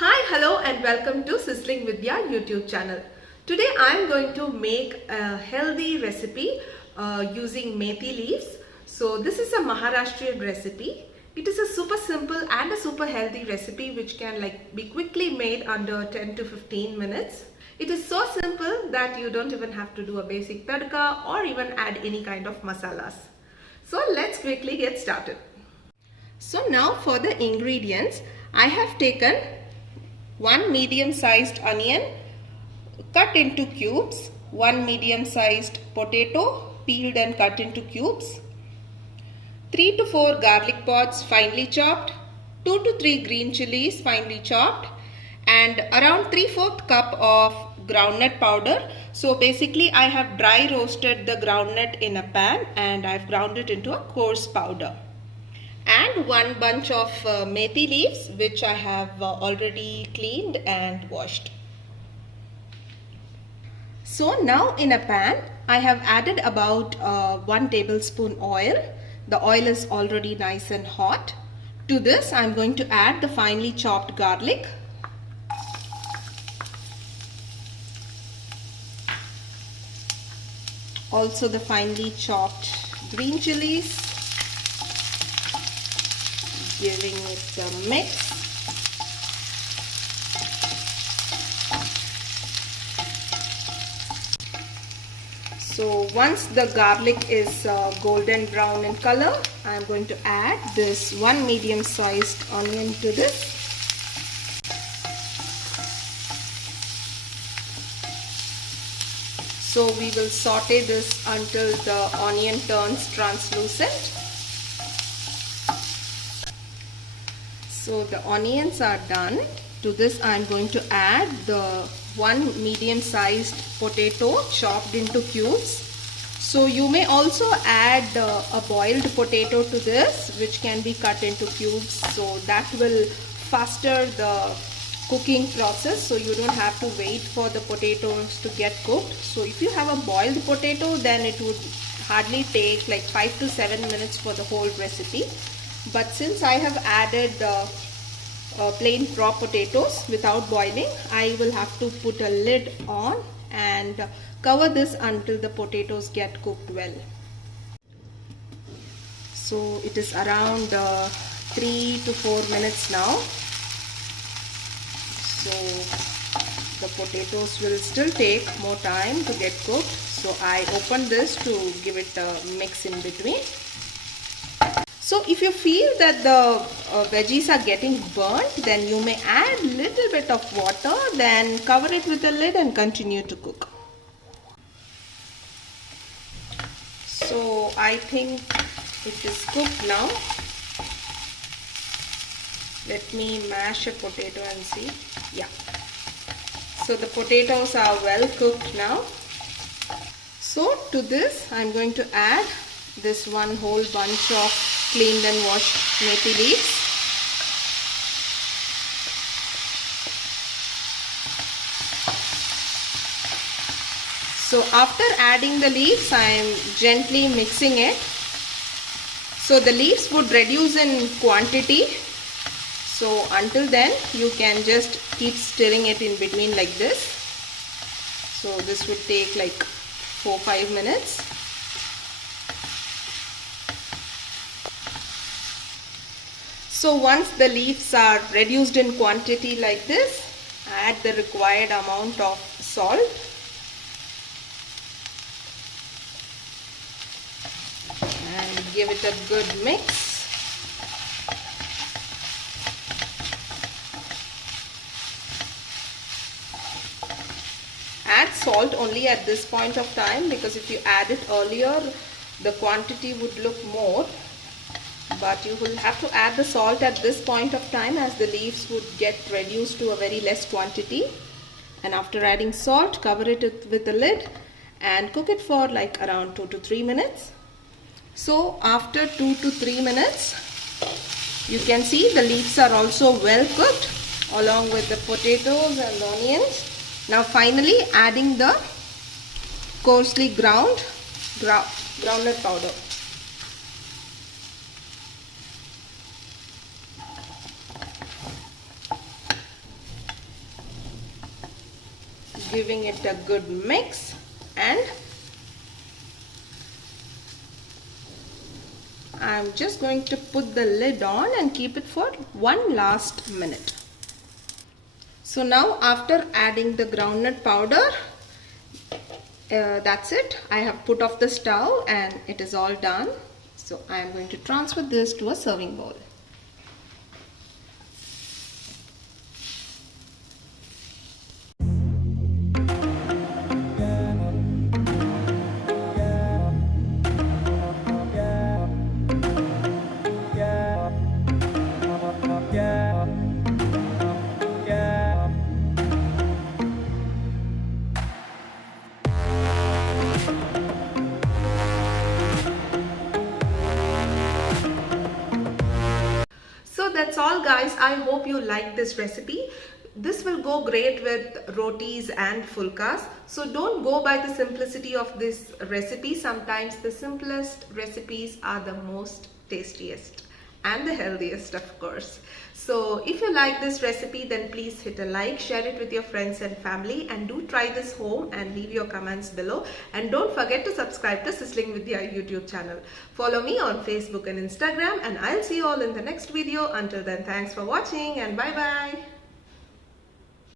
Hi, hello and welcome to Sizzling Vidya YouTube channel. Today I am going to make a healthy recipe using methi leaves. So this is a Maharashtrian recipe. It is a super simple and a super healthy recipe which can be quickly made under 10 to 15 minutes. It is so simple that you don't even have to do a basic tadka or even add any kind of masalas. So let's quickly get started. So now for the ingredients, I have taken one medium-sized onion cut into cubes, one medium-sized potato peeled and cut into cubes, 3 to 4 garlic pods finely chopped, 2 to 3 green chilies finely chopped, and around 3/4 cup of groundnut powder. So basically I have dry roasted the groundnut in a pan and I've ground it into a coarse powder. And one bunch of methi leaves which I have already cleaned and washed. So now in a pan I have added about 1 tablespoon oil. The oil is already nice and hot. To this I am going to add the finely chopped garlic. Also the finely chopped green chilies. Giving it a mix. So once the garlic is golden brown in color, I am going to add this one medium-sized onion to this. So we will saute this until the onion turns translucent. So the onions are done. To this I am going to add the one medium-sized potato chopped into cubes. So you may also add a boiled potato to this, which can be cut into cubes. So that will faster the cooking process. So you don't have to wait for the potatoes to get cooked. So if you have a boiled potato, then it would hardly take like 5 to 7 minutes for the whole recipe. But since I have added plain raw potatoes without boiling, I will have to put a lid on and cover this until the potatoes get cooked well. So it is around 3 to 4 minutes now. So the potatoes will still take more time to get cooked. So I open this to give it a mix in between. So if you feel that the veggies are getting burnt, then you may add little bit of water, then cover it with a lid and continue to cook. So I think it is cooked now. Let me mash a potato and see. Yeah. So the potatoes are well cooked now. So to this I am going to add this one whole bunch of cleaned and washed methi leaves. So after adding the leaves, I am gently mixing it. So the leaves would reduce in quantity. So until then you can just keep stirring it in between like this. So this would take like 4-5 minutes. So once the leaves are reduced in quantity like this, add the required amount of salt. And give it a good mix. Add salt only at this point of time, because if you add it earlier, the quantity would look more. But you will have to add the salt at this point of time, as the leaves would get reduced to a very less quantity. And after adding salt, cover it with a lid and cook it for like around 2 to 3 minutes. So after 2 to 3 minutes, you can see the leaves are also well cooked along with the potatoes and the onions. Now finally adding the coarsely ground groundnut powder. giving it a good mix, and I'm just going to put the lid on and keep it for one last minute. So now after adding the groundnut powder, that's it. I have put off the stove and it is all done. So I am going to transfer this to a serving bowl. So that's all guys. I hope you like this recipe. This will go great with rotis and fulkas. So don't go by the simplicity of this recipe. Sometimes the simplest recipes are the most tastiest and the healthiest, of course. So if you like this recipe, then please hit a like, share it with your friends and family, and do try this home and leave your comments below. And don't forget to subscribe to Sizzling Vidya YouTube channel. Follow me on Facebook and Instagram, and I'll see you all in the next video. Until then, thanks for watching and bye bye.